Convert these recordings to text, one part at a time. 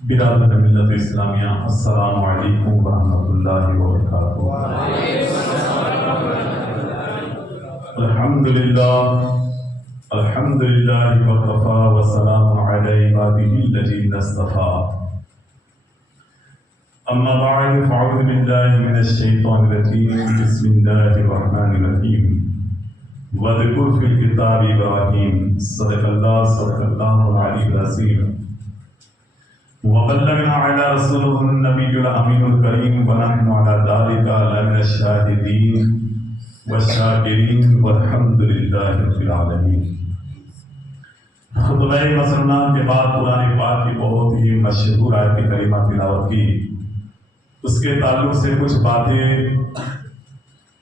برادر ملت اسلامیہ، السلام علیکم ورحمۃ اللہ وبرکاتہ۔ الحمد للہ وکفا وسلام علی عبادہ الذین اصطفیٰ، اما بعد فاعوذ باللہ من الشیطان الرجیم، بسم اللہ الرحمن الرحیم۔ واذکر فی الکتاب ابراہیم، صدق اللہ العلی العظیم۔ وبلغنا على رسوله النبي الأمين الكريم ونحن على ذلك لمن الشاهدين والشاكرين والحمد لله رب العالمين۔ خطبہ مسنہ کے بعد قرآن پاک کی بہت ہی مشہور آیت کریمہ تلاوت کی، اس کے تعلق سے کچھ باتیں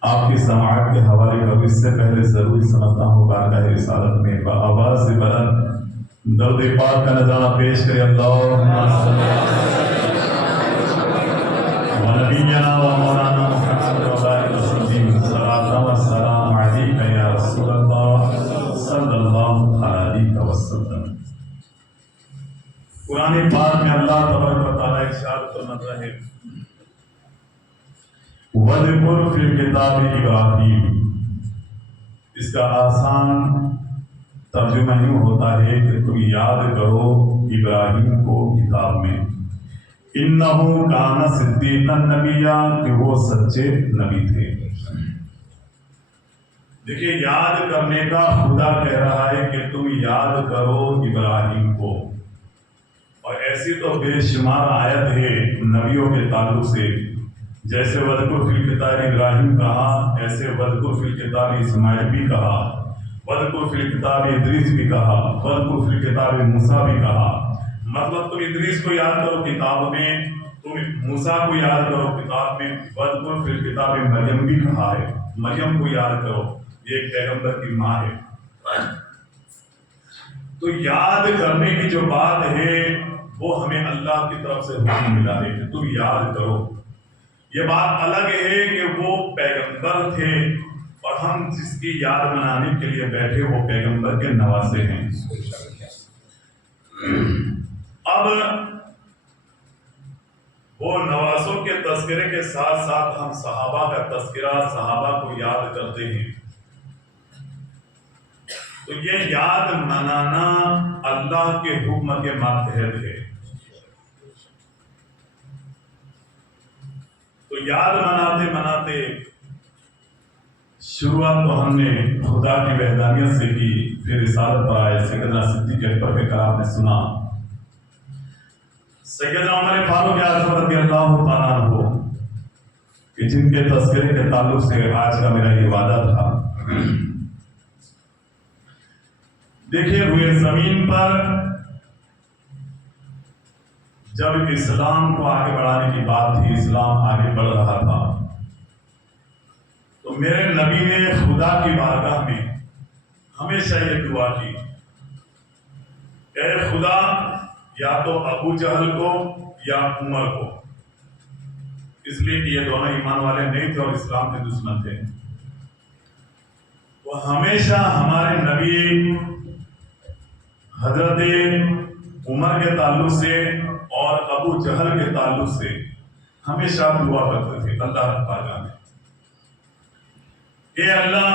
آپ کی سماعت کے حوالے کروں۔ اس سے پہلے ضروری سمجھتا ہوں بارگاہ رسالت میں بآواز بلند درود پاک کا نذرانہ پیش کرے۔ اللہم صلی و نبینا و مولانا محمد و بارک وسلم، صلاۃ و سلام علیک یا رسول اللہ صلی اللہ علیہ وسلم۔ قرآن پاک میں اللہ تبارک و تعالیٰ ارشاد فرماتا ہے، وَاذْكُرْ فِي الْكِتَابِ إِبْرَاهِيمَ۔ اس کا آسان ترجمہ یوں ہوتا ہے کہ تم یاد کرو ابراہیم کو کتاب میں، انہو کان صدیقا نبیا، کہ وہ سچے نبی تھے۔ دیکھیے، یاد کرنے کا خدا کہہ رہا ہے کہ تم یاد کرو ابراہیم کو، اور ایسی تو بے شمار آیت ہے نبیوں کے تعلق سے، جیسے وَاذْكُرْ فِي الْكِتَابِ ابراہیم کہا، ایسے وَاذْكُرْ فِي الْكِتَابِ اسماعیل بھی کہا، وَاذْكُرْ فِي الْكِتَابِ ادریس بھی کہا، وَاذْكُرْ فِي الْكِتَابِ موسیٰ بھی کہا۔ مطلب تم ادریس کو یاد کرو کتاب میں، تم موسیٰ کو یاد کرو کتاب میں، وَاذْكُرْ فِي الْكِتَابِ مریم بھی کہا ہے، مریم کو یاد کرو، یہ ایک پیغمبر کی ماں ہے۔ تو یاد کرنے کی جو بات ہے وہ ہمیں اللہ کی طرف سے حکم ملا ہے کہ تم یاد کرو۔ یہ بات الگ ہے کہ وہ پیغمبر تھے اور ہم جس کی یاد منانے کے لیے بیٹھے وہ پیغمبر کے نواسے ہیں۔ اب وہ نواسوں کے تذکرے کے ساتھ ساتھ ہم صحابہ کا تذکرہ، صحابہ کو یاد کرتے ہیں۔ تو یہ یاد منانا اللہ کے حکم کے ماتحت ہے۔ تو یاد مناتے مناتے شروعات تو ہم نے خدا کی وحدانیت سے کی، پھر رسالت پر آئے، سیدنا صدیق اکبر کے کلام نے سنا، سیدنا عمر فاروق اعظم رضی اللہ تعالیٰ عنہ کہ جن کے تذکرے کے تعلق سے آج کا میرا یہ وعدہ تھا۔ دیکھیے، ہوئے زمین پر جب اسلام کو آگے بڑھانے کی بات تھی، اسلام آگے بڑھ رہا تھا، تو میرے نبی نے خدا کی بارگاہ میں ہمیشہ یہ دعا کی، اے خدا، یا تو ابو جہل کو یا عمر کو، اس لیے کہ یہ دونوں ایمان والے نہیں تھے اور اسلام کے دشمن تھے۔ وہ ہمیشہ ہمارے نبی حضرت عمر کے تعلق سے اور ابو جہل کے تعلق سے ہمیشہ دعا کرتے تھے اللہ تعالیٰ میں، اے اللہ،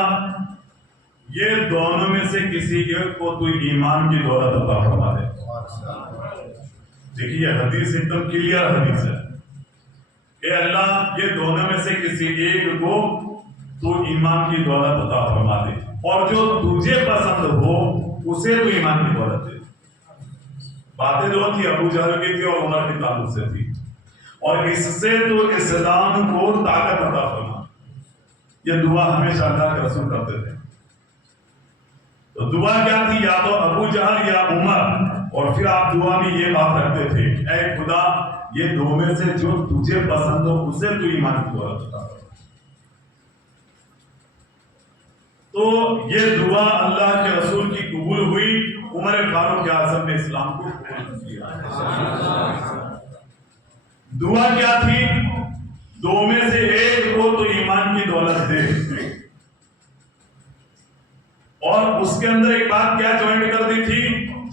یہ دونوں میں سے کسی ایک کو تو ایمان کی دولت عطا فرما دے۔ دیکھیے، حدیث ایک دم کلیئر حدیث ہے، اے اللہ، یہ دونوں میں سے کسی ایک کو تو ایمان کی دولت عطا فرما دے، اور جو تجھے پسند ہو اسے تو ایمان کی دولت دے۔ باتیں جو تھی ابو جہل کی تھی اور عمر کے تعلق سے تھی، اور اس سے تو اسلام کو طاقت عطا فرما۔ یہ دعا ہمیشہ اللہ کے رسول کرتے تھے۔ تو دعا کیا تھی؟ یا تو ابو جہل یا عمر، اور پھر آپ دعا میں یہ بات رکھتے تھے، اے خدا، یہ دو میں سے جو تجھے پسند ہو اسے تو ایمان کی دولت عطا فرما۔ تو یہ دعا اللہ کے رسول کی قبول ہوئی، عمر فاروق اعظم نے اسلام کو قبول کیا۔ دعا کیا تھی؟ دو میں سے ایک کو تو ایمان کی دولت دے، اور اس کے اندر ایک بات کیا جوائنٹ کر دی تھی؟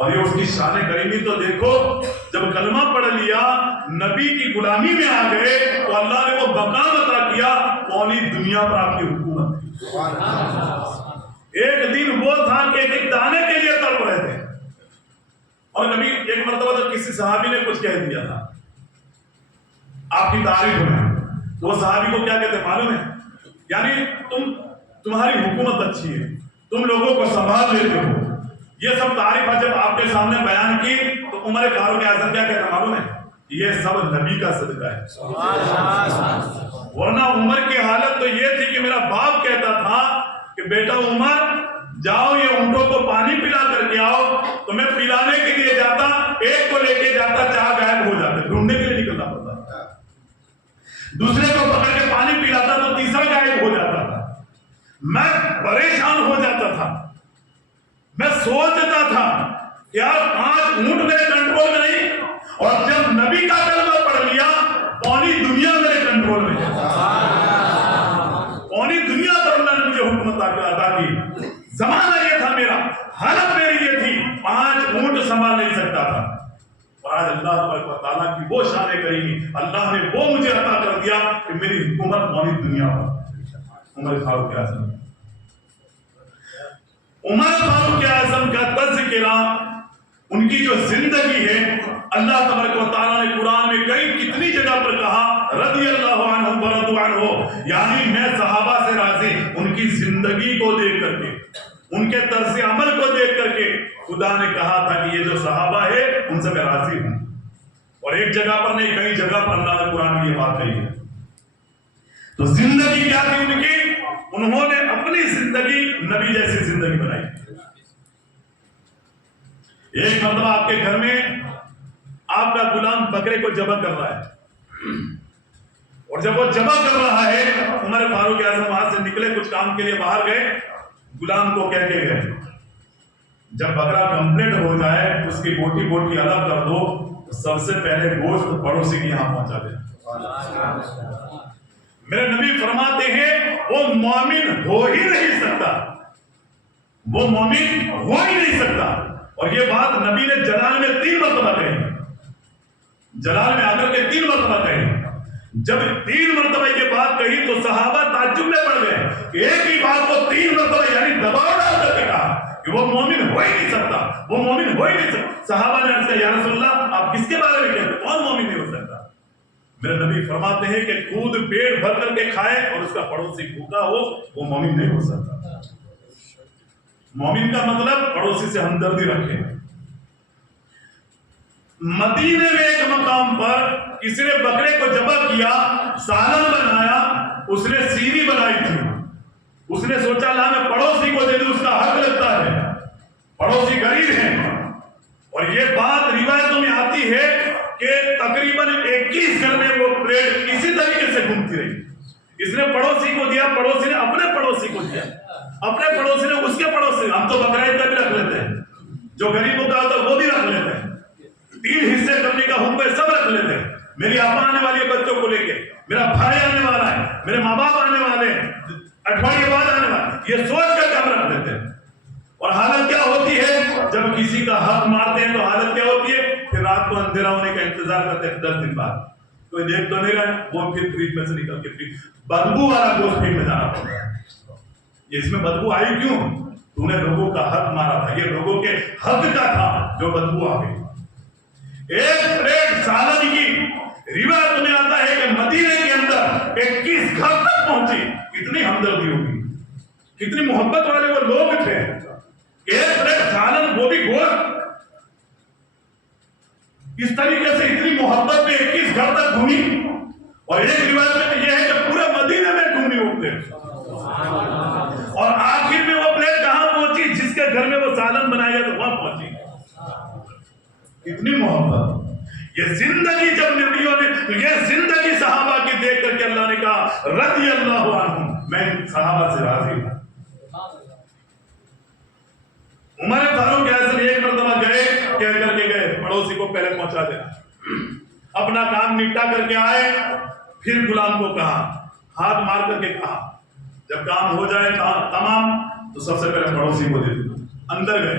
اور یہ اس کی شان کریمی تو دیکھو، جب کلمہ پڑھ لیا، نبی کی غلامی میں آ گئے تو اللہ نے وہ مقام عطا کیا، پوری دنیا پر آپ کی حکومت تھی۔ ایک دن وہ تھا کہ ایک دانے کے لیے تڑپ رہے تھے، اور نبی ایک مرتبہ تو کسی صحابی نے کچھ کہہ دیا تھا آپ کی تعریف میں، تو وہ صحابی کو کیا کہتے ہیں معلوم ہے؟ یعنی تمہاری حکومت اچھی ہے، تم لوگوں کو سنبھال لیتے ہو، یہ سب تعریف جب آپ کے سامنے بیان کی تو عمر فاروق اعظم کیا کہتا معلوم ہے؟ یہ سب نبی کا صدقہ ہے۔ ورنہ عمر کی حالت تو یہ تھی کہ میرا باپ کہتا تھا کہ بیٹا عمر جاؤ یہ اونٹوں کو پانی پلا کر کے آؤ، تو میں پلانے کے لیے جاتا، ایک کو لے کے جاتا، چار غائب ہو جاتے، ڈھونڈنے کے لیے نکلنا پڑتا، دوسرے کو پکڑ کے پانی پلاتا تو تیسرا غائب ہو جاتا تھا، میں پریشان ہو جاتا تھا، میں سوچتا تھا یار 5 اونٹ میرے کنٹرول میں نہیں، اور جب نبی کا کلمہ پڑھ لیا پوری دنیا میرے کنٹرول میں، پوری دنیا پر اللہ نے مجھے حکومت عطا کی۔ زمانہ یہ تھا میرا، حالت میری یہ تھی، 5 اونٹ سنبھال نہیں سکتا تھا، اور آج اللہ تبارک و تعالیٰ کی وہ شان کریمی، اللہ نے وہ مجھے عطا کر دیا کہ میری حکومت پوری دنیا پر۔ عمر فاروق اعظم، عمر فاروق اعظم کا تذکرہ، ان کی جو زندگی ہے، اللہ تبارک و تعالیٰ نے قرآن میں کتنی جگہ پر کہا رضی اللہ عنہم ورضوا عنہ، یعنی میں صحابہ سے راضی، ان کی زندگی کو دیکھ کر کے، ان کے طرز عمل کو دیکھ کر کے خدا نے کہا تھا کہ یہ جو صحابہ ہے ان سے میں راضی ہوں، اور ایک جگہ پر نہیں کئی جگہ پر اللہ نے قرآن کی یہ بات کہی ہے۔ تو زندگی کیا تھی ان کی؟ انہوں نے اپنی زندگی نبی جیسی زندگی بنائی۔ ایک مرتبہ آپ کے گھر میں آپ کا غلام بکرے کو ذبح کر رہا ہے، اور جب وہ ذبح کر رہا ہے عمر فاروق اعظم وہاں سے نکلے، کچھ کام کے لیے باہر گئے، غلام کو کہہ کے گئے جب بکرا کمپلیٹ ہو جائے اس کی بوٹی بوٹی الگ کر دو، سب سے پہلے گوشت پڑوسی کے یہاں پہنچا دے۔ میرے نبی فرماتے ہیں وہ مومن ہو ہی نہیں سکتا، وہ مومن ہو ہی نہیں سکتا، اور یہ بات نبی نے جلال میں 3 مرتبہ کہی، جلال میں آ کر کے 3 مرتبہ کہی۔ جب 3 مرتبہ یہ بات کہی تو صحابہ تعجب میں پڑ گئے، ایک ہی بات کو 3 مرتبہ یعنی دباؤ ڈال کر کے کہا کہ وہ مومن ہو ہی نہیں سکتا، وہ مومن ہو ہی نہیں سکتا۔ صحابہ نے عرض کیا یا رسول اللہ آپ کس کے بارے میں کہتے ہیں، کون مومن نہیں ہو سکتا؟ میرے نبی فرماتے ہیں کہ خود پیٹ بھر کر کے کھائے اور اس کا پڑوسی بھوکا ہو، وہ مومن نہیں ہو سکتا۔ مومن کا مطلب پڑوسی سے ہمدردی رکھے۔ مدینے میں ایک مقام پر کسی نے بکرے کو ذبح کیا، سالن بنایا، اس نے سیری بنائی تھی، اس نے سوچا لا میں پڑوسی کو دے دوں، اس کا حق لگتا ہے، پڑوسی غریب ہیں، اور یہ بات روایتوں میں آتی ہے کہ تقریباً 21 گھر میں وہ پلیٹ اسی طریقے سے گھومتی رہی۔ اس نے پڑوسی کو دیا، پڑوسی نے اپنے پڑوسی کو دیا، اپنے پڑوسی نے اس کے پڑوسی، ہم تو بقرعید کا بھی رکھ لیتے ہیں، جو غریبوں کا ہوتا ہے وہ بھی رکھ لیتے ہیں، 3 حصے کرنے کا حکم ہے، سب رکھ لیتے ہیں، میری آپا آنے والی ہے بچوں کو لے کے، میرا بھائی آنے والا ہے، میرے ماں باپ آنے والے ہیں، اٹھواڑی بعد آنے والے، یہ سوچ کر ہم رکھ لیتے ہیں۔ اور حالت کیا ہوتی ہے جب کسی کا حق مارتے ہیں تو حالت کیا ہوتی ہے؟ پھر رات کو اندھیرا ہونے کا انتظار کرتے ہیں 10 دن بعد، کوئی دیکھ تو نہیں رہا، وہ پھر فریج میں سے نکل کے بدبو والا گوشت فریج میں جانا پڑتا ہے۔ یہ اس میں بدبو آئی کیوں؟ تو نے لوگوں کا حق مارا تھا، یہ لوگوں کے حق کا تھا جو بدبو آ گئی۔ ایک پلیٹ سالن کی روایت میں آتا ہے کہ مدینے کے اندر 21 گھر تک پہنچی، کتنی ہمدردی ہوگی، کتنی محبت والے وہ لوگ تھے۔ ایک پلیٹ سالن وہ بھی گوشت، اس طریقے سے اتنی محبت میں 21 گھر تک گھومی، اور ایک روایت میں یہ ہے کہ پورے مدینے میں گھومی وہ پلیٹ، اور آخر میں وہ پلیٹ کہاں پہنچی؟ جس کے گھر میں وہ سالن بنایا گیا تو وہاں پہنچی۔ اتنی محبت، یہ زندگی جب نبیوں نے، یہ زندگی صحابہ کی دیکھ کر کے اللہ نے کہا رضی اللہ عنہم، میں صحابہ سے راضی ہوں۔ عمر فاروق اعظم ایک مرتبہ گئے، کہہ کر کے گئے پڑوسی کو پہلے پہنچا دینا، اپنا کام نپٹا کر کے آئے، پھر غلام کو کہا، ہاتھ مار کر کے کہا جب کام ہو جائے تمام تو سب سے پہلے پڑوسی کو دے دو۔ اندر گئے،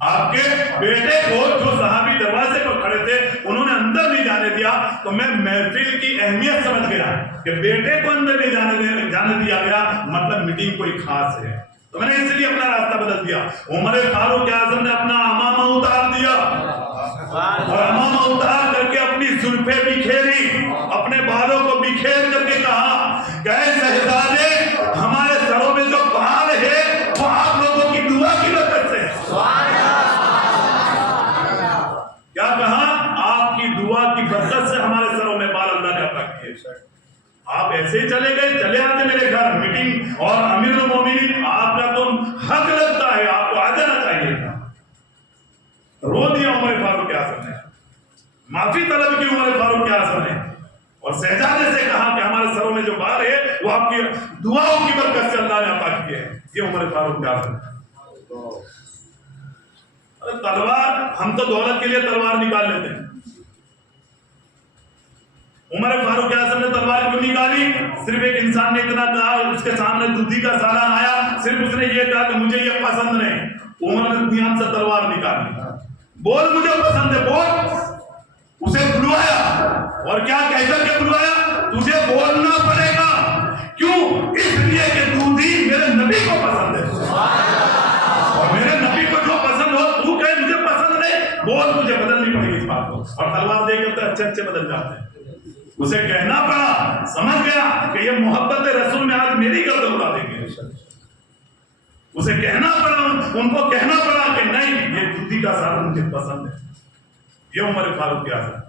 آپ کے بیٹے کو جو صحابی دروازے پر کھڑے تھے انہوں نے اندر نہیں جانے دیا، تو میں محفل کی اہمیت سمجھ گیا کہ بیٹے کو اندر نہیں جانے دیا گیا مطلب میٹنگ کوئی خاص ہے، تو میں نے اس لیے اپنا راستہ بدل دیا۔ عمر فاروق اعظم نے اپنا امامہ اتار دیا اور امامہ اتار کر کے اپنی زلفیں بکھیری، اپنے بالوں کو بکھیر کر کے کہا کہ اے شہزادے، ہمارے سروں میں جو بال ہے وہ آپ لوگوں کی دعا کی برکت سے ہے۔ کیا کہا؟ آپ کی دعا کی برکت سے ہمارے سروں میں بال اللہ نے عطا کیے۔ آپ ایسے ہی چلے گئے، چلے آتے میرے گھر میٹنگ، اور امیر المومنین آپ کا تو حق لگتا ہے، آپ کو آ جانا چاہیے تھا۔ رو دیا عمر فاروق اعظم نے، معافی طلب کی عمر فاروق اعظم نے، اور شہزادے سے کہا کہ ہمارے سروں میں جو بال ہے وہ آپ کی دعاؤں کی برکت سے اللہ نے عطا کیے ہیں۔ یہ عمر فاروق اعظم۔ تلوار، ہم تو دولت کے لیے تلوار نکال لیتے ہیں، عمر فاروق اعظم نے تلوار کیوں نکالی؟ صرف ایک انسان نے اتنا کہا، اس کے سامنے دودھی کا سالن آیا، صرف اس نے یہ کہا کہ مجھے یہ پسند نہیں، عمر نے دھیان سے تلوار نکالی، بول مجھے پسند ہے، بول۔ اسے بلوایا، اور کیا کہہ کر کے بلوایا؟ تجھے بولنا پڑے گا، کیوں؟ اس لیے کہ دودھی میرے نبی کو پسند ہے، اور میرے نبی کو جو پسند ہو تو کہے مجھے پسند نہیں، بول، مجھے بدلنی پڑے گی اس بات کو۔ اور تلوار دے کر تو اچھے بدل جاتے ہیں۔ اسے کہنا پڑا، سمجھ گیا کہ یہ محبت رسول میں آج میری گردن اڑا دیں گے۔ اسے کہنا پڑا، ان کو کہنا پڑا کہ نہیں، یہ دودھی کا سالن مجھے پسند ہے۔ یہ عمر فاروق اعظم۔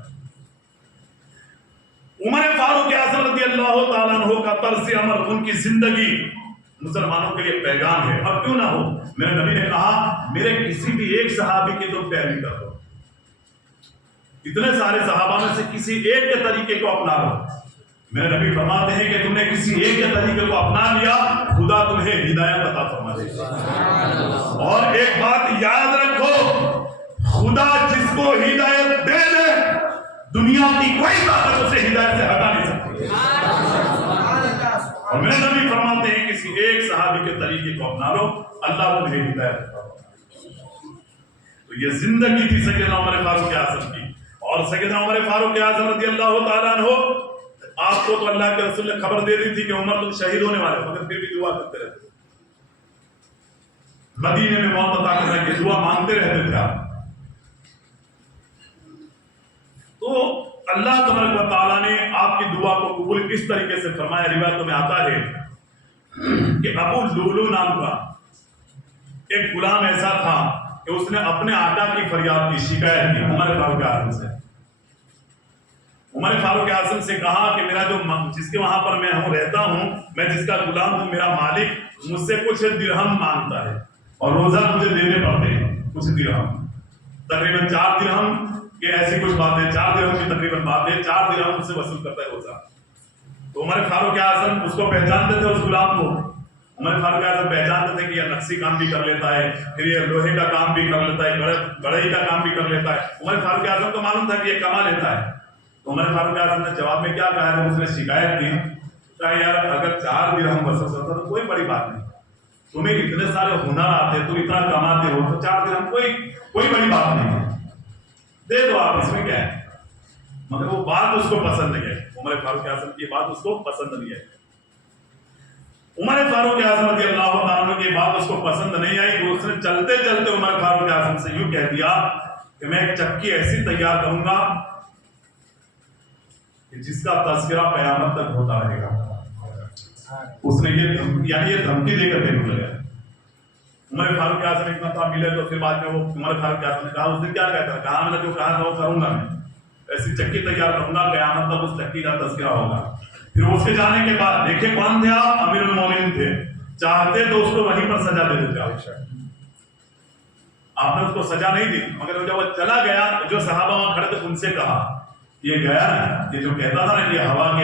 عمر فاروق اعظم رضی اللہ تعالیٰ عنہ کا طرز عمل، ان کی زندگی مسلمانوں کے لیے پیغام ہے۔ اب کیوں نہ ہو، میرے نبی نے کہا میرے کسی بھی ایک صحابی کی تم پیروی کر دو، اتنے سارے صحابہ میں سے کسی ایک کے طریقے کو اپنا لو۔ میرے نبی فرماتے ہیں کہ تم نے کسی ایک کے طریقے کو اپنا لیا، خدا تمہیں ہدایت عطا فرما دے گا۔ اور ایک بات یاد رکھو، خدا جس کو ہدایت دے دے، دنیا کی کوئی طاقت اسے ہدایت سے ہٹا نہیں سکتی۔ اور میرے نبی فرماتے ہیں کسی ایک صحابی کے طریقے کو اپنا لو، اللہ تمہیں ہدایت عطا فرما دے گا۔ تو یہ زندگی تھی سیدنا عمر فاروق اعظم کی۔ اور سیدنا عمر فاروق اعظم رضی اللہ تعالیٰ عنہ، آپ کو تو اللہ کے رسول نے خبر دے دی تھی کہ عمر تم شہید ہونے والے، مگر پھر بھی دعا کرتے رہتے، مدینے میں موت عطا کرنے کی دعا مانگتے رہتے تھے آپ۔ تو اللہ تبارک و تعالیٰ نے آپ کی دعا کو قبول اس طریقے سے فرمایا۔ روایتوں میں آتا ہے کہ ابو لولو نام کا ایک غلام ایسا تھا کہ اس نے اپنے آقا کی فریاد کی، شکایت کی عمر فاروق اعظم سے۔ عمر فاروق اعظم سے کہا کہ میرا جو جس کے وہاں پر میں رہتا ہوں، میں جس کا غلام ہوں، میرا مالک مجھ سے کچھ درہم مانگتا ہے، اور روزہ مجھے دینے پڑتے ہیں کچھ درہم، تقریباً 4 درہم کہ ایسی کچھ بات ہے، 4 درہم کی تقریباً بات ہے، 4 درہم مجھ سے وصول کرتا ہے روزہ۔ تو عمر فاروق اعظم اس کو پہچانتے تھے، اس غلام کو عمر فاروق اعظم پہچانتے تھے کہ یہ نقشی کام بھی کر لیتا ہے، پھر یہ لوہے کا کام بھی کر لیتا ہے، بڑھئی کا کام بھی کر لیتا ہے۔ عمر فاروق اعظم کو معلوم تھا کہ یہ کما لیتا ہے۔ تو عمر فاروق اعظم نے جواب میں کیا کہا؟ جب اس نے شکایت کی، کہا یار اگر 4 درہم وصول ہوتا تو کوئی بڑی بات نہیں، تمہیں اتنے سارے ہنر آتے، تم اتنا کماتے ہو، تو 4 درہم کوئی بڑی بات نہیں ہے، دے دو آپ، اس میں کیا ہے۔ مگر وہ بات اس کو پسند نہیں ہے، عمر فاروق اعظم کی بات اس کو پسند نہیں ہے۔ عمر فاروق اعظم رضی اللہ عنہ کی بات اس کو پسند نہیں آئی، تو اس نے چلتے چلتے عمر فاروق اعظم سے یوں کہہ دیا کہ میں ایک چکی ایسی تیار کروں گا کہ جس کا تذکرہ قیامت تک ہوتا رہے گا۔ اس نے یہ دھمکی دے کر دینے لگا۔ عمر فاروق اعظم اتنا تھا ملے، تو پھر بعد میں وہ عمر فاروق اعظم نے کہا، اس نے کیا کہتا ہے، کہا میں نے جو کہا تھا وہ کروں گا، میں ایسی چکی تیار کروں گا، قیامت تک اس چکی کا تذکرہ ہوگا۔ پھر اس کے جانے کے بعد دیکھیں کون تھے آپ؟ امیر المومنین تھے، چاہتے تو اس کو وہیں پر سزا دے دیتے آپ نے اس کو سزا نہیں دی، مگر جب وہ چلا گیا، جو صحابہ وہاں کھڑے تھے ان سے کہا یہ گیا نا، یہ جو کہتا تھا نا کہ ہوا کی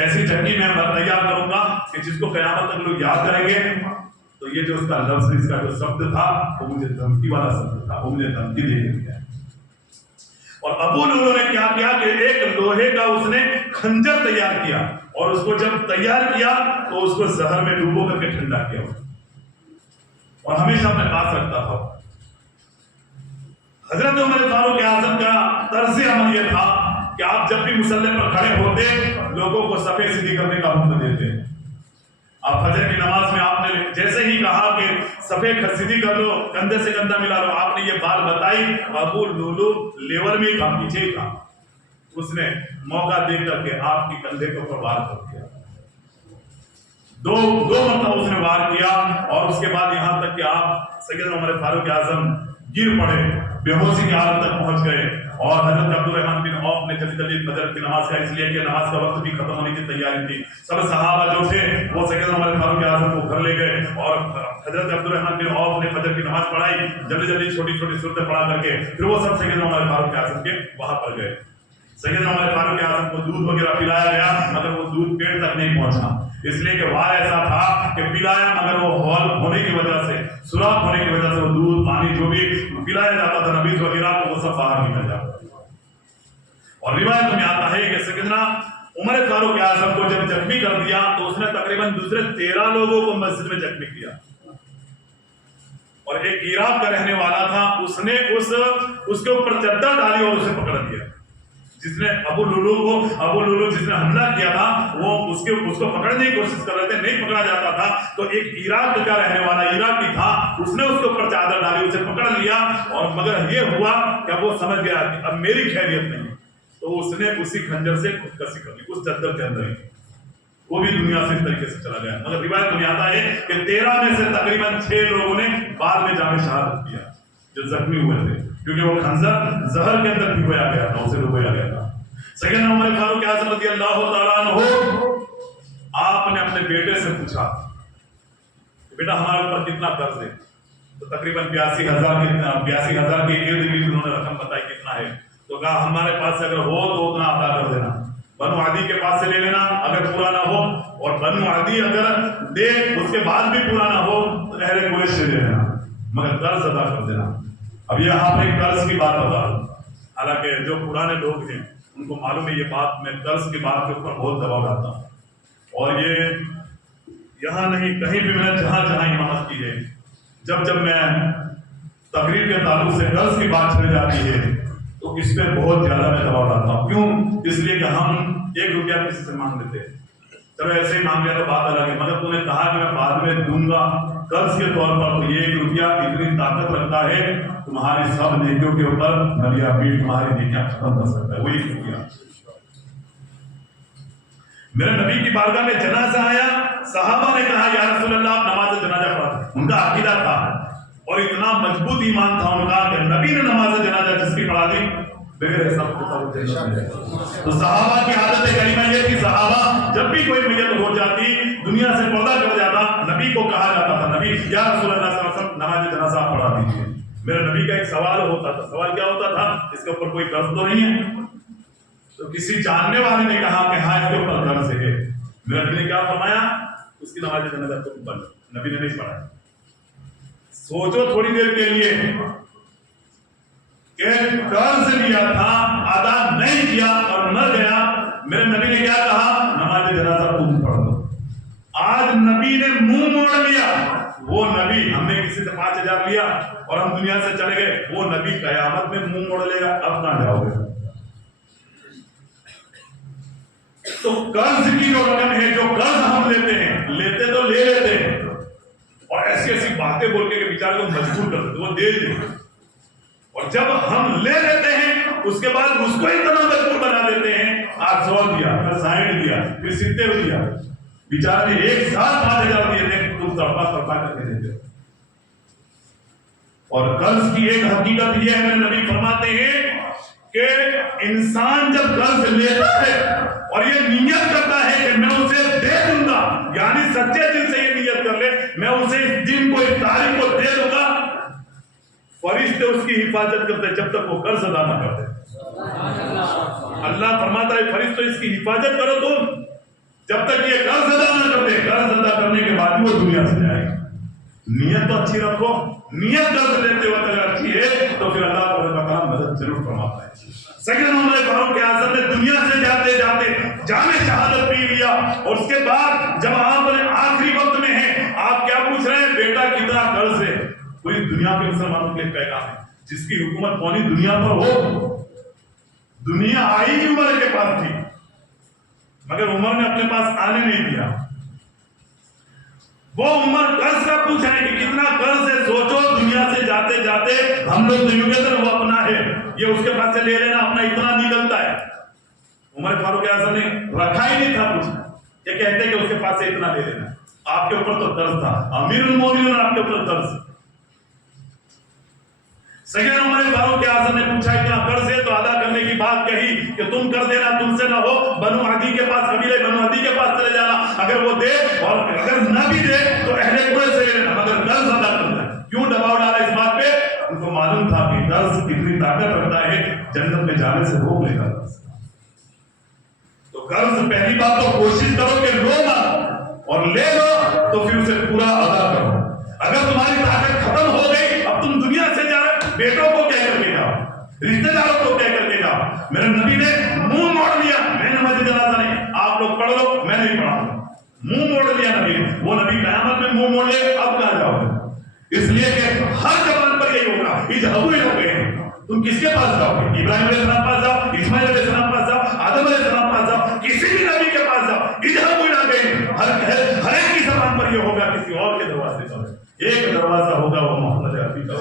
ایسی چکی میں تیار کروں گا کہ جس کو قیامت تک لوگ یاد کریں گے، تو یہ جو اس کا لفظ، اس کا جو شبد تھا وہ مجھے دھمکی والا شبد تھا، وہ مجھے دھمکی دے دیا۔ اور ابو لولو نے کیا کیا کہ ایک لوہے کا اس نے خنجر تیار کیا، اور اس کو جب تیار کیا تو اس کو زہر میں ڈوبو کر کے ٹھنڈا کیا، اور ہمیشہ اپنے پاس رکھتا تھا۔ حضرت عمر فاروق اعظم کا طرز عمل یہ تھا کہ آپ جب بھی مصلی پر کھڑے ہوتے لوگوں کو صفیں سیدھی کرنے کا حکم دیتے. آپ فجر کی نماز میں آپ نے جیسے ہی کہا کہ صفیں سیدھی کر لو, کندھے سے کندھا ملا لو, آپ نے یہ بات بتائی. ابو لولو لیور میں تھا, پیچھے ہی تھا, اس نے موقع دیکھ کر کے آپ کی کندھے کے اوپر وار کر دیا. دو مرتبہ اس نے وار کیا, اور اس کے بعد یہاں تک کہ آپ سیدنا عمر فاروق اعظم گر پڑے, بے ہوشی کی حالت تک پہنچ گئے. اور حضرت عبدالرحمن بن عوف نے جلدی جلدی فجر کی نماز کا, اس لیے کہ نماز کا وقت بھی ختم ہونے کی تیاری تھی. سب صحابہ جو تھے وہ سیدنا عمر فاروق اعظم کو گھر لے گئے, اور حضرت عبدالرحمن بن عوف نے فجر کی نماز پڑھائی, جلدی جلدی چھوٹی چھوٹی صورتیں پڑھا کر کے پھر وہ سب سیدنا عمر فاروق اعظم کے وہاں پر گئے. سیدنا عمر فاروق اعظم کو دودھ وغیرہ پلایا گیا, مگر وہ دودھ پیٹ تک نہیں پہنچا, اس لیے کہ وہاں ایسا تھا کہ پلایا مگر وہ ہال ہونے کی وجہ سے, سوراخ ہونے کی وجہ سے وہ دودھ پانی جو بھی پلایا جاتا تھا نبیز وغیرہ تو وہ سب باہر نکل جاتا. اور روایت میں آتا ہے کہ سیدنا عمر فاروق اعظم کو جب زخمی کر دیا تو اس نے تقریباً دوسرے 13 لوگوں کو مسجد میں زخمی کیا. اور ایک عراق کا رہنے والا تھا, اس نے اس کے اوپر چادر ڈالی اور اسے پکڑ دیا. جس نے ابو لولو جس نے حملہ کیا تھا وہ اس کو پکڑنے کی کوشش کر رہے تھے, نہیں پکڑا جاتا تھا. تو ایک عراق کا رہنے والا عراقی تھا, اس نے اس کے اوپر چادر ڈالی, اسے پکڑ لیا. اور مگر یہ ہوا کہ وہ سمجھ گیا کہ اب میری خیریت نہیں, تو اس نے اسی خنجر سے خودکشی کر لی اس چادر کے اندر ہی. وہ بھی دنیا سے اس طریقے سے چلا گیا. مگر روایت میں آتا ہے کہ 13 میں سے تقریباً 6 لوگوں نے بعد میں جا کے شہادت کیا جو زخمی ہوئے تھے, کیونکہ وہ خنجر زہر کے اندر بھگویا گیا تھا, اسے ڈبویا گیا تھا. سیدنا عمر فاروق اعظم رضی اللہ تعالیٰ عنہ, آپ نے اپنے بیٹے سے پوچھا کہ بیٹا ہمارے اوپر کتنا قرض ہے؟ تو تقریباً 82,000 کے ارد گرد انہوں نے رقم بتائی کتنا ہے. تو کہا ہمارے پاس سے اگر ہو تو اتنا عطا کر دینا, بنو عدی کے پاس سے لے لینا اگر پورا نہ ہو, اور بنو عدی اگر دے اس کے بعد بھی پورا نہ ہو تو اہل قریش سے لے لینا, مگر قرض ادا کر دینا. اب یہاں پہ قرض کی بات بتا رہا ہوں, حالانکہ جو پرانے لوگ ہیں ان کو معلوم ہے یہ بات, میں قرض کی بات کے اوپر بہت دباؤ ڈالتا ہوں. اور یہ یہاں نہیں کہیں بھی میں جہاں امامت کی ہے, جب میں تقریر کے تعلق سے قرض کی بات چل جاتی ہے تو اس پہ بہت زیادہ میں دباؤ ڈالتا ہوں. کیوں؟ اس لیے کہ ہم 1 روپیہ کسی سے مانگ لیتے ہیں, چلو ایسے ہی مانگ لیا تو بات الگ ہے, مگر تو نے کہا کہ میں بعد میں دوں گا قرض کے طور پر, تو یہ 1 روپیہ اتنی طاقت رکھتا ہے تمہاری سب نیکیوں کے اوپر, نبی ابھی تمہاری نیکیاں ختم کر سکتا ہے. وہی 1 روپیہ. میرے نبی کی بارگاہ میں جنازہ آیا, صحابہ نے کہا یا رسول اللہ آپ نماز جنازہ پڑھا. ان کا عقیدہ تھا اور اتنا مضبوط ایمان تھا ان کا کہ نبی نے نماز جنازہ جس کی پڑھا دی بغیر حساب کتاب. تو صحابہ کی عادت کریمہ یہ تھی, صحابہ جب بھی کوئی میت ہو جاتی دنیا سے پردہ کر جاتا, نبی کو کہا جاتا تھا نبی یا رسول اللہ صلی اللہ علیہ وسلم نماز جنازہ پڑھا دیجیے. میرے نبی کا ایک سوال ہوتا تھا, سوال کیا ہوتا تھا, اس کے اوپر کوئی قرض تو نہیں ہے؟ تو کسی جاننے والے نے کہا کہ ہاں اس کے اوپر قرض ہے. میرے نبی نے کیا فرمایا, اس کی نماز جنازہ تم پڑھ. نبی نے نہیں پڑھا. سوچو تھوڑی دیر کے لیے کہ قرض لیا تھا, ادا نہیں کیا اور مر گیا, میرے نبی نے کیا کہا, نماز جنازہ تم پڑھ دو. آج نبی نے منہ موڑ لیا. وہ نبی, ہم نے کسی سے 5,000 لیا اور ہم دنیا سے چلے گئے, وہ نبی قیامت میں منہ موڑ لے گا, اب کہاں جاؤ گے؟ تو قرض کی جو رقم ہے, جو قرض ہم لیتے ہیں, لیتے تو لے لیتے ہیں اور ایسی باتیں بول کے بیچارے کو مجبور کر دیتے, وہ دے دیتے. اور جب ہم لے لیتے ہیں اس کے بعد اس کو اتنا مجبور بنا دیتے ہیں, آج 100 دیا, پھر 60 دیا, پھر 70 دیا. بیچارے نے ایک ساتھ 5,000 دیے تھے, تم تڑپا کر کے دیتے. اور قرض کی ایک حقیقت یہ ہے, نبی فرماتے ہیں کہ انسان جب قرض لیتا ہے اور یہ نیت کرتا ہے کہ میں اسے دے دوں گا, یعنی سچے دل سے یہ نیت کر لے میں اسے اس دن کو, اس تاریخ کو دے دوں گا, فرشتے اس کی حفاظت کرتے جب تک وہ قرض ادا نہ کرتے. اللہ فرماتا ہے فرشتوں اس کی حفاظت کرو تم جب تک یہ قرض ادا نہ کرتے. قرض ادا کرنے کے بعد وہ دنیا سے جائے گا. نیت تو اچھی رکھو, نیت قرض لیتے وقت اگر اچھی ہے تو پھر اللہ تعالیٰ مدد ضرور فرماتا ہے. سیدنا عمر فاروق اعظم نے دنیا سے جاتے جاتے جامع شہادت پی لیا, اور اس کے بعد جب آپ آخری وقت میں ہیں, آپ کیا پوچھ رہے ہیں, بیٹا کتنا قرض ہے؟ پوری دنیا کے مسلمانوں کے لیے پیغام ہے, جس کی حکومت پوری دنیا پر ہو. دنیا آئی ہی عمر کے پاس تھی مگر عمر نے اپنے پاس آنے نہیں دیا. وہ عمر قرض کا پوچھا ہے کہ کتنا قرض ہے. سوچو دنیا سے جاتے جاتے ہم لوگ نہیں ہوئے وہ اپنا ہے, یہ اس کے پاس سے لے لینا, اپنا اتنا نکلتا ہے. عمر فاروق اعظم نے رکھا ہی نہیں تھا کچھ, یہ کہتے کہ اس کے پاس سے اتنا لے لینا. آپ کے اوپر تو قرض تھا, امیر المومنین آپ کے اوپر قرض. سیدنا عمر فاروق اعظم نے پوچھا اتنا قرض ہے تو ادا کرنے کی بات کہی کہ تم کر دینا, تم سے نہ ہو بنو عدی کے پاس, قبیلے بنو عدی کے پاس چلے جانا, اگر وہ دے اور اگر نہ بھی دے تو اہل قریش سے لے لینا, مگر قرض ادا کرنا. کیوں دباؤ ڈالا اس بات پہ؟ ان کو معلوم تھا کہ قرض کتنی طاقت رکھتا ہے, جنت میں جانے سے روک لے گا. تو قرض پہلی بات تو کوشش کرو کہ لو مت, اور لے لو تو پھر اسے پورا ادا کرو. اگر تمہاری طاقت ختم ہو گئی, اب تم دنیا سے جا رہے, بیٹوں کو کہہ کر کے جاؤ, رشتہ داروں کو کہہ کر کے جاؤ. میرے نبی نے منہ موڑ لیا, میں نے مسجد جنازہ نہیں, آپ لوگ پڑھ لو, میں نہیں پڑھا. منہ موڑ لیا نبی نے. وہ نبی قیامت میں منہ موڑ لے, اب کہاں جاؤ گے؟ اس لیے کہ ہر زبان پر یہی ہوگا, اذهبوا الیہ. تم کس کے پاس جاؤ گے؟ ابراہیم علیہ السلام پاس جاؤ, اسماعیل علیہ السلام پاس جاؤ, آدم علیہ السلام پاس جاؤ, کسی بھی نبی کے پاس جاؤ, اذهبوا الیہ. ہر ایک کی زبان پر یہ ہوگا, کسی اور کے دروازے پر ایک دروازہ ہوگا, وہ محمد عربی کا.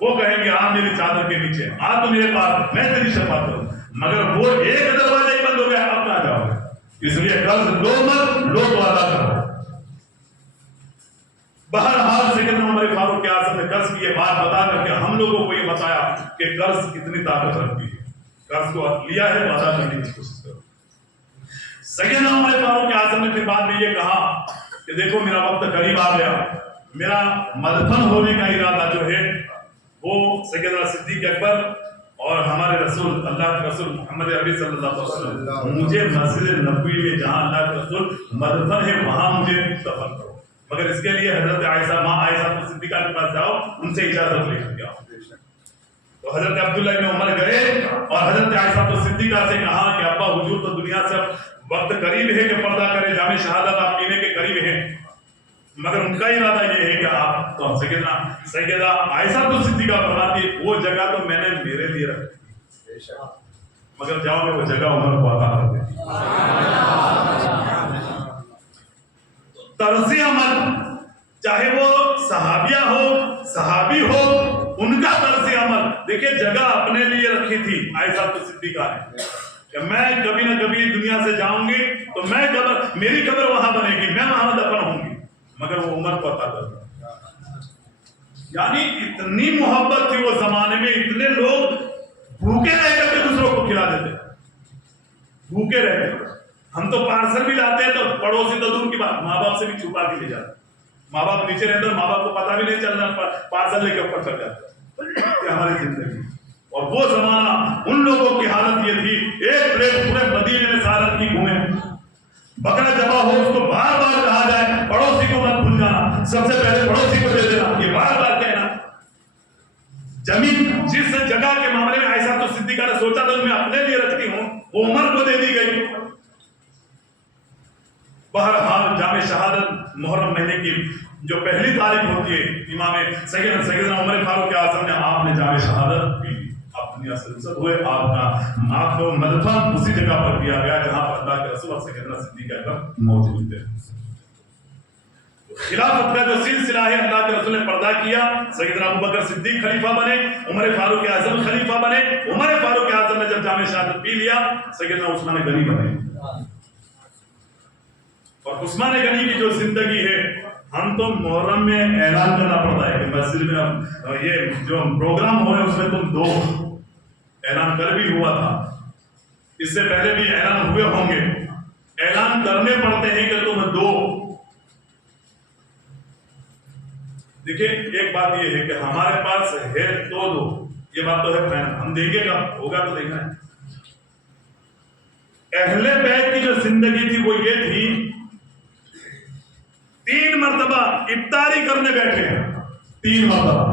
وہ کہیں گے آ میری چادر کے نیچے, آ تو میرے پاس, میں تیری شفاعت کروں. مگر وہ ایک دروازہ ہی بند ہو گیا, اب کہاں جاؤ گے؟ اس لیے قرض لو مت, لو تو ادا کرو. بہرحال سیدنا عمر فاروق اعظم نے قرض کی یہ بات بتا کر کے ہم لوگوں کو یہ بتایا کہ قرض کتنی طاقت رکھتی ہے. قرض کو لیا ہے تو ادا کرنے کی کوشش کرو. سیدنا عمر فاروق اعظم نے پھر بعد میں یہ کہا کہ دیکھو میرا وقت قریب آ گیا, میرا مدفن ہونے کا ارادہ جو ہے وہ سیدنا صدیق اکبر اور ہمارے رسول, اللہ کے رسول محمد عربی صلی اللہ علیہ وسلم, مجھے مسجد نبوی میں جہاں اللہ کے رسول مدفن ہے وہاں مجھے دفن کرو. مگر اس کے لیے حضرت عائشہ, ماں عائشہ صدیقہ کے پاس جاؤ, ان سے اجازت لے کر آؤ. تو حضرت عبداللہ بن عمر گئے اور حضرت عائشہ صدیقہ سے کہا کہ ابا حضور تو دنیا سے وقت قریب ہے کہ پردہ کرے, جام شہادت آپ پینے کے قریب ہیں, مگر ان کا ارادہ یہ ہے کہ آپ تو سیدہ عائشہ تو صدیقہ فرماتی وہ جگہ تو میں نے میرے لیے رکھی, مگر جاؤ میں وہ جگہ عمر کو عطا کر دیتی. طرز عمل چاہے وہ صحابیہ ہو صحابی ہو, ان کا طرز عمل دیکھیں, جگہ اپنے لیے رکھی تھی عائشہ صدیقہ نے کہ میں کبھی نہ کبھی دنیا سے جاؤں گی تو میں میری قبر وہاں بنے گی, میں وہاں دفن ہوں گی, مگر وہ عمر کو عطا کر دیا. یعنی اتنی محبت تھی وہ زمانے میں, اتنے لوگ بھوکے رہ کر کے دوسروں کو کھلا دیتے, بھوکے رہ کر. ہم تو پارسل بھی لاتے ہیں تو پڑوسی تو دور کی بات, ماں باپ سے بھی چھپا کے لے جاتے, ماں باپ نیچے رہتے ہیں, ماں باپ کو پتا بھی نہیں چلنا, پارسل لے کے اوپر چڑھ جاتے. ہماری زندگی اور وہ زمانہ, ان لوگوں کی حالت یہ تھی, ایک پلیٹ پورے مدینے میں سالن کی گھومے, بکرا جمع ہو اس کو بار بار کہا جائے پڑوسی کو مت بھول جانا, سب سے پہلے پڑوسی کو دے دینا, یہ بار بار کہنا. زمین جس جگہ کے معاملے میں عائشہ تو صدیقہ نے سوچا تھا میں اپنے لیے رکھتی ہوں, وہ عمر کو دے دی گئی. بہرحال جامع شہادت محرم مہینے کی جو پہلی تاریخ ہوتی ہے, امام سیدنا عمر فاروق اعظم نے, آپ نے جامع شہادت پی, آپ دنیا سے رخصت ہوئے. آپ کو مدفن اسی جگہ پر کیا گیا جہاں پر اللہ کے رسول اور سیدنا صدیق اکبر موجود تھے. خلافت کا جو سلسلہ ہے, اللہ کے رسول نے پردہ کیا, سیدنا ابوبکر صدیق خلیفہ بنے, عمر فاروق اعظم خلیفہ بنے. عمر فاروق اعظم نے جب جامع شہادت پی لیا, سیدنا عثمان غنی بنے. اور عثمان غنی کی جو زندگی ہے, ہم تو محرم میں اعلان کرنا پڑتا ہے کہ مسجد میں یہ جو پروگرام ہو رہے ہیں اس میں تم دو, اعلان کر بھی ہوا تھا, اس سے پہلے بھی اعلان ہوئے ہوں گے, اعلان کرنے پڑتے ہیں کہ تم دو. دیکھیں ایک بات یہ ہے کہ ہمارے پاس ہے تو دو, یہ بات تو ہے فائنل, ہم دیں گے کب ہوگا تو دیکھنا ہے. اہل بیت کی جو زندگی تھی وہ یہ تھی, 3 مرتبہ افطاری کرنے بیٹھے ہیں, 3 مرتبہ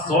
100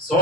100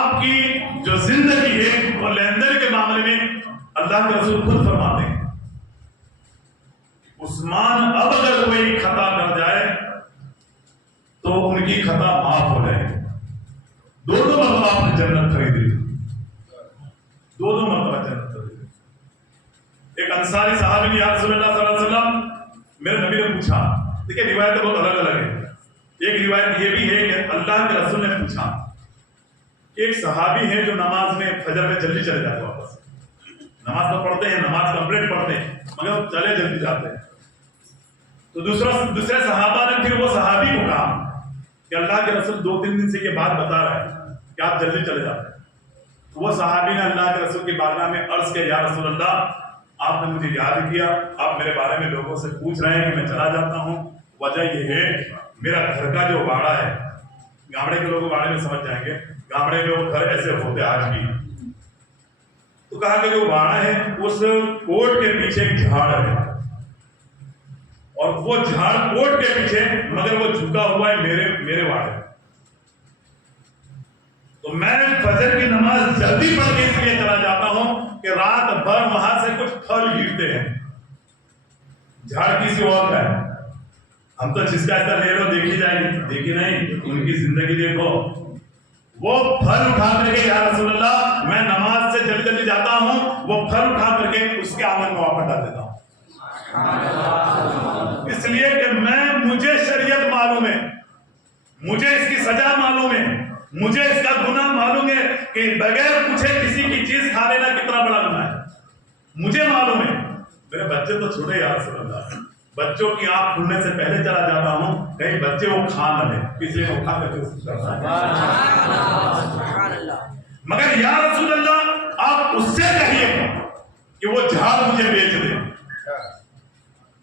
آپ کی جو زندگی ہے وہ لین دین کے معاملے میں اللہ کے رسول خود فرماتے ہیں عثمان اب اگر کوئی خطا کر جائے تو ان کی خطا معاف ہو جائے. دو مرتبہ آپ نے جنت خریدی, دو مرتبہ جنت خریدی. ایک انصاری صحابی نے یا رسول اللہ صلی اللہ علیہ وسلم, میرے نبی نے پوچھا, دیکھیں روایتیں بہت الگ الگ ہیں. ایک روایت یہ بھی ہے کہ اللہ کے رسول نے پوچھا کہ ایک صحابی ہے جو نماز میں فجر میں جلدی چلے جاتے واپس, نماز تو پڑھتے ہیں, نماز کمپلیٹ پڑھتے ہیں, مگر چلے جلدی جاتے ہیں. تو دوسرے صحابہ نے پھر وہ صحابی کو کہا کہ اللہ کے رسول 2-3 دن سے یہ بات بتا رہا ہے کہ آپ جلدی چلے جاتے ہیں. تو وہ صحابی نے اللہ کے رسول کی بارگاہ میں عرض کیا, یا رسول اللہ آپ نے مجھے یاد کیا, آپ میرے بارے میں لوگوں سے پوچھ رہے ہیں کہ میں چلا جاتا ہوں, وجہ یہ ہے میرا گھر کا جو باڑا ہے, گامڑے کے لوگ باڑے میں سمجھ جائیں گے, گامڑے میں وہ گھر ایسے ہوتے آج بھی. تو کہا کہ جو باڑا ہے اس کوٹ کے پیچھے ایک جھاڑ ہے, اور وہ جھاڑ کوٹ کے پیچھے, مگر وہ جھکا ہوا ہے میرے واڑے. تو میں فجر کی نماز جلدی پڑھ کے اس لیے چلا جاتا ہوں کہ رات بھر وہاں سے کچھ پھل گرتے ہیں. جھاڑ کسی اور کا ہے, ہم تو جس کا ایسا لے لو دیکھی جائے گی, دیکھی نہیں, ان کی زندگی دیکھو. وہ پھل اٹھا کر کے یا رسول اللہ میں نماز سے جلدی جلدی جاتا ہوں, وہ پھل اٹھا کر کے اس کے آنگن میں واپس ڈال دیتا ہوں, اس لیے کہ مجھے شریعت معلوم ہے, مجھے اس کی سزا معلوم ہے, مجھے اس کا گناہ معلوم ہے کہ بغیر پوچھے کسی کی چیز کھا لینا کتنا بڑا گناہ ہے, مجھے معلوم ہے. میرے بچے تو چھوٹے یا رسول اللہ, بچوں کی آنکھ کھلنے سے پہلے چلا جاتا ہوں کہیں بچے وہ کھا نہ لیں, اس لیے وہ کھا کر کے مگر یا رسول اللہ آپ اس سے کہیے کہ وہ جھاڑ مجھے بیچ دے.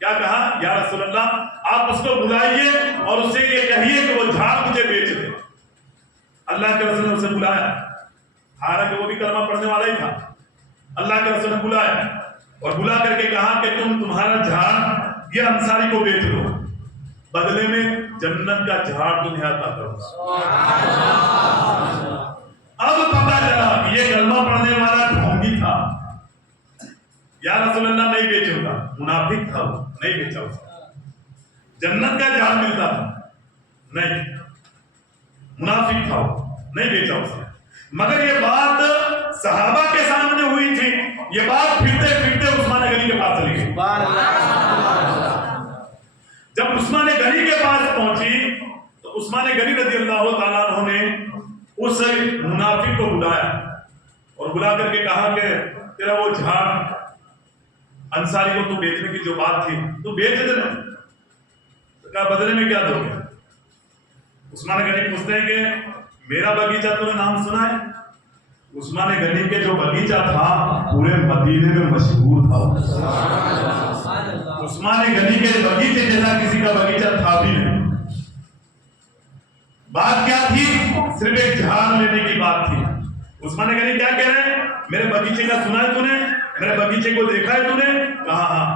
کیا کہا, یا رسول اللہ آپ اس کو بلائیے اور اسے یہ کہیے کہ وہ جھاڑ مجھے بیچ دے. اللہ کے رسول نے اسے بلایا, حالانکہ وہ بھی کلمہ پڑھنے والا ہی تھا. اللہ کے رسول نے بلایا اور بلا کر کے کہا کہ تمہارا جھاڑ یہ انصاری کو بیچ دو, بدلے میں جنت کا جھاڑ تمہیں عطا کروں گا. اب پتہ چلا کہ یہ کلمہ پڑھنے والا ڈھونگی تھا. یا رسول اللہ نہیں بیچوں گا, منافق تھا وہ, نہیں بیچا اسے. جنت کا جھاڑ ملتا تھا, نہیں, منافق تھا وہ, نہیں بیچا اسے. مگر یہ بات صحابہ کے سامنے ہوئی تھی, یہ بات پھرتے پھرتے عثمان غنی کے پاس چلی گئی. جب عثمان غنی کے پاس پہنچی تو عثمان غنی رضی اللہ تعالیٰ عنہ نے اس منافق کو بلایا اور بلا کر کے کہا کہ تیرا وہ جھاڑ انصاری کو تو بیچنے کی جو بات تھی تو بیچ دے نا. کہا بدلے میں کیا دو گے؟ عثمان غنی پوچھتے ہیں کہ میرا باغیچہ تو نے نام سنا ہے؟ عثمان غنی کے جو باغیچہ تھا پورے مدینے میں مشہور تھا. عثمان غنی کے باغیچے جیسا کسی کا باغیچہ تھا بھی نہیں. بات کیا تھی؟ صرف ایک جھاڑ لینے کی بات تھی. عثمان غنی کیا کہہ رہے ہیں, میرے باغیچے کا سنا ہے تو نے, میرے باغیچے کو دیکھا ہے تو نے؟ کہا ہاں,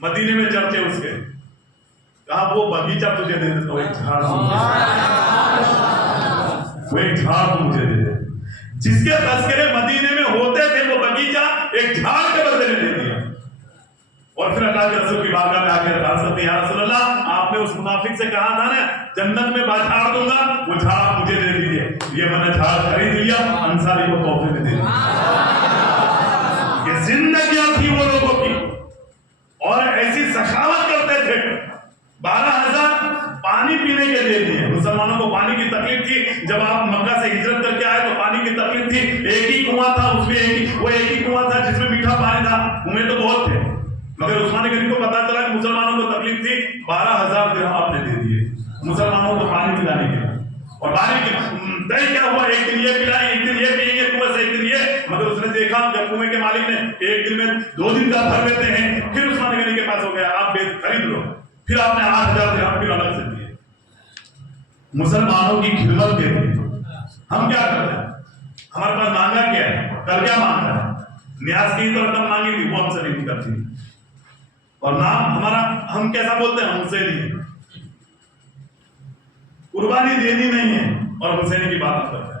مدینے میں چرچے اس کے. کہا وہ باغیچہ تجھے دے دیتا ہوں, ایک جھاڑ, وہ ایک جھاڑ مجھے دے دے. جس کے تذکرے مدینے میں ہوتے تھے وہ باغیچہ ایک جھاڑ کے بدلے میں دے دیا. اور پھر اللہ کے رسول کی بارگاہ میں آ کے عرض کرتے ہیں, یا رسول اللہ آپ نے اس منافق سے کہا تھا نا جنت میں جھاڑ دوں گا, وہ جھاڑ مجھے دے دیجیے. یہ میں نے جھاڑ خرید لیا, انصاری کو تحفے میں دے دیا. یہ زندگیاں تھی وہ لوگوں کی, اور ایسی سخاوت کرتے تھے. 12,000 پانی پینے کے دے دیے. مسلمانوں کو پانی کی تکلیف تھی, جب آپ مکہ سے ہجرت کر کے آئے تو پانی کی تکلیف تھی. ایک ہی کنواں تھا, اس میں ایک ہی کنواں تھا جس میں میٹھا پانی تھا. کنویں تو بہت تھے, مگر عثمان غنی کو پتا چلا کہ مسلمانوں کو تکلیف تھی. 12,000 درہم آپ نے دے دیے مسلمانوں کو پانی پلانے کے. اور پانی کی طے کیا ہوا, ایک دن یہ پلائیں, ایک دن یہ پئیں گے کنویں سے, ایک دن یہ. مگر اس نے دیکھا جب کنویں کے مالک نے ایک دن میں 2 دن کا بھر لیتے ہیں, پھر عثمان غنی کے پاس ہو گیا آپ خرید لو. پھر آپ نے 8,000 درہم پھر الگ سے دیے. مسلمانوں کی خدمت کے لیے ہم کیا کرتے ہیں؟ ہمارے پاس مانگا کیا ہے, کل کیا مانگا ہے؟ نیاز کی تو رقم مانگی تھی, وہ ہم سے نہیں کرتی. اور نام ہمارا, ہم کیسا بولتے ہیں, ہم سے نہیں, قربانی دینی نہیں ہے اور حسینی کی بات کرتا ہے.